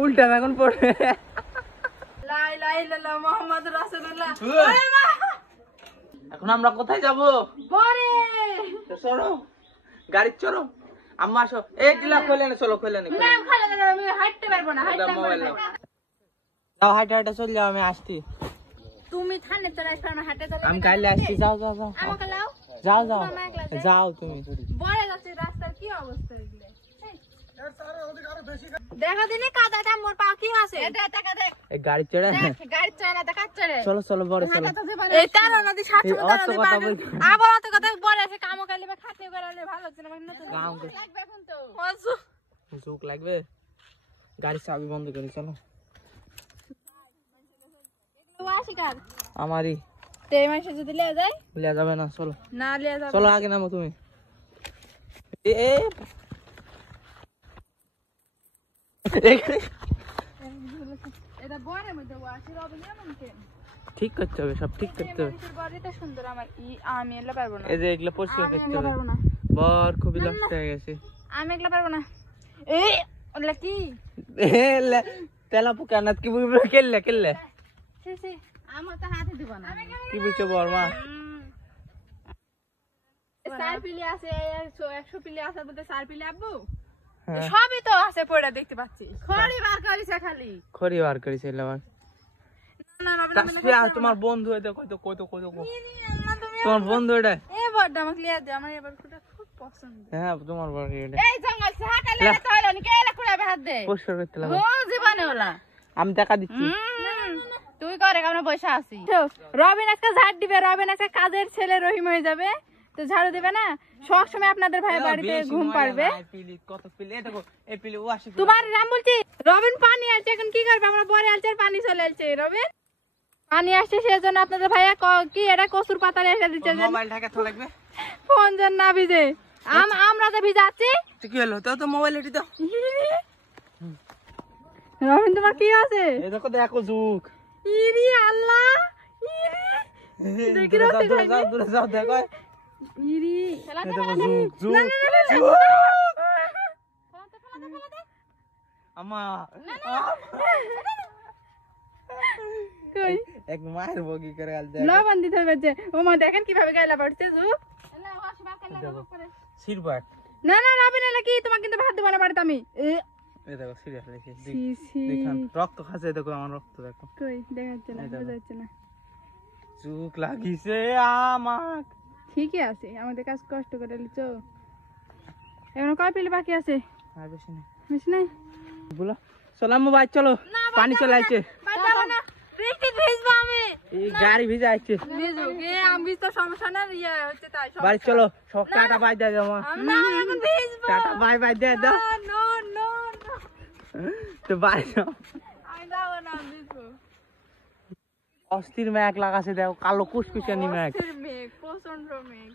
উল্টা এখন পড়বে। লা ইলাহা ইল্লাল্লাহ মুহাম্মাদুর রাসূলুল্লাহ। এখন আমরা কোথায় যাব? বরে চলো গাড়ি চলো। আম্মা আসো। এই গিলা খুলে নে, চলো খুলে নে। না খালে না, আমি হাঁটতে পারবো না, হাঁটতে পারবো না। যাও হাঁটে হাঁটে চল যাও, আমি আসছি। তুমি থানে তো রাইছ না, হাঁটে চলে। আমি কাইলে আসছি। যাও যাও যাও আমাকে লাও। যাও যাও যাও তুমি। বরে যাচ্ছে, রাস্তার কি অবস্থা এগুলো? দেখা দিনে কাদাটা মোর পা কি আছে? এটা টাকা দেখ। এই গাড়ি চড়ে গাড়ি চড়ে দেখা চড়ে। চলো চলো বড় চলো। এই তার নদী 700 নদী পার। আবার অত কথা বলে আছে, কাম কালিবে খাতে গেলে ভালো হচ্ছে না, মানে নতুন কাম লাগবে এখন তো। ঝুক লাগবে। গাড়ি চাবি বন্ধ করি চলো। ওয়াশিকার আমারই তে মাসে যদি লিয়া যায়, লিয়া যাবে না, চলো না লিয়া যাবে। চলো আগে নামো তুমি। এটা বরে মধ্যে ওয়াশি রবে না মনকে। ঠিক করতে হবে, সব ঠিক করতে হবে। মানুষের বডিটা সুন্দর, আমার আমি এলা পারবো না। এই যে এগুলা পরিষ্কার করতে হবে। পারবো না, বর খুবই নষ্ট হয়ে গেছে। আমি এগুলা পারবো না। এই ওলা কি তেলা পোকা না কি বুঝবে? কেললে কেললে সি সি আমার তো হাতে দিব না। কি বুঝছো বর্মা? চার পিলি আছে, 100 পিলি আছে, বলতে 4 পিলি আব্বু হ্যাঁ। সবই তো আছে পড়া দেখতে পাচ্ছি। খড়ি বার করিছে খালি। খড়ি বার করেছে এলাবার। না রবে না, তোমার বন্ধু এটা কইতো কইতো কইতো না তুমি তোমার বন্ধু এটা। এ বড়টা আমাকে লিয়া দে, আমার এবার খুব পছন্দ। হ্যাঁ তোমার বড় এটা এই জঙ্গল সে হাকালে তো হলো নি, কেলা কুড়াবে হাত দে। পরিষ্কার করতে লাগবে। ও জীবনে ওলা আমি টাকা দিচ্ছি। তুই করে আমরা পয়সা আছি। রবিন একটা ঝাড় দিবে, রবিন একটা কাজের ছেলে রহিম হয়ে যাবে, তো ঝাড়ু দিবে না। সব সময় আপনাদের ভাই বাড়িতে ঘুম পারবে। কত পিলি এই দেখো, এই পিলি ওয়াশি তোমার নাম বলছি রবিন পানি আসছে, এখন কি করবে? আমরা পরে আলছে, পানি চলে আসছে। রবিন পানি আসছে, সেজন্য আপনাদের ভাইয়া কি এটা কসুর পাতা রেখে দিচ্ছে, মোবাইল ঢাকা তো লাগবে, ফোন যেন না ভিজে। আমরা তো ভিজাচ্ছি। কি হলো? তো মোবাইল এটি দাও। রবিন তোমার কি আছে? এই দেখো দেখো ঝুক। ইরি আল্লাহ, ইরি দেখি যাও রতে যাও দূরে যাও দেখো। ইরি এই দেখো ঝুক ঝুক। আম্মা কই এক মায়ের বগি করে আল দেখ। লবণ দিতে হবে। ও মা দেখেন কিভাবে গায়লা পড়ছে জুক। সিরবাক না না রবিন এলা কি তোমাকে কিন্তু ভাত দেব না বাড়িতে আমি। এই দেখো সিরিয়াস দেখি সি সি দেখান রক্ত খাচ্ছে, দেখো আমার রক্ত দেখো। কই দেখাচ্ছে না, বোঝা যাচ্ছে না। চুক লাগিছে আমাক। ঠিকই আছে, আমাদের কাজ কষ্ট করে লিচো। এখন কয় পিলি বাকি আছে? আর বেশি নেই, বেশি নাই। বলো চলো আম্মু বাইরে চলো, পানি চলে আসছে। বৃষ্টি ভিজবো আমি, এই গাড়ি ভিজে আসছে। ভিজু কে আমি ভিজতে সমস্যা না, ইয়া হচ্ছে তাই সব। বাড়ি চলো, সব টাটা বাই দিয়ে দাও। না এখন ভিজবো। টাটা বাই বাই দিয়ে দাও। নো নো তো বাড়ি যাও। আমি যাবো না, ভিজবো। অস্থির মেঘ লাগাছে দেখো, কালো কুচকুচানি মেঘ। মেঘ, প্রচন্ড মেঘ।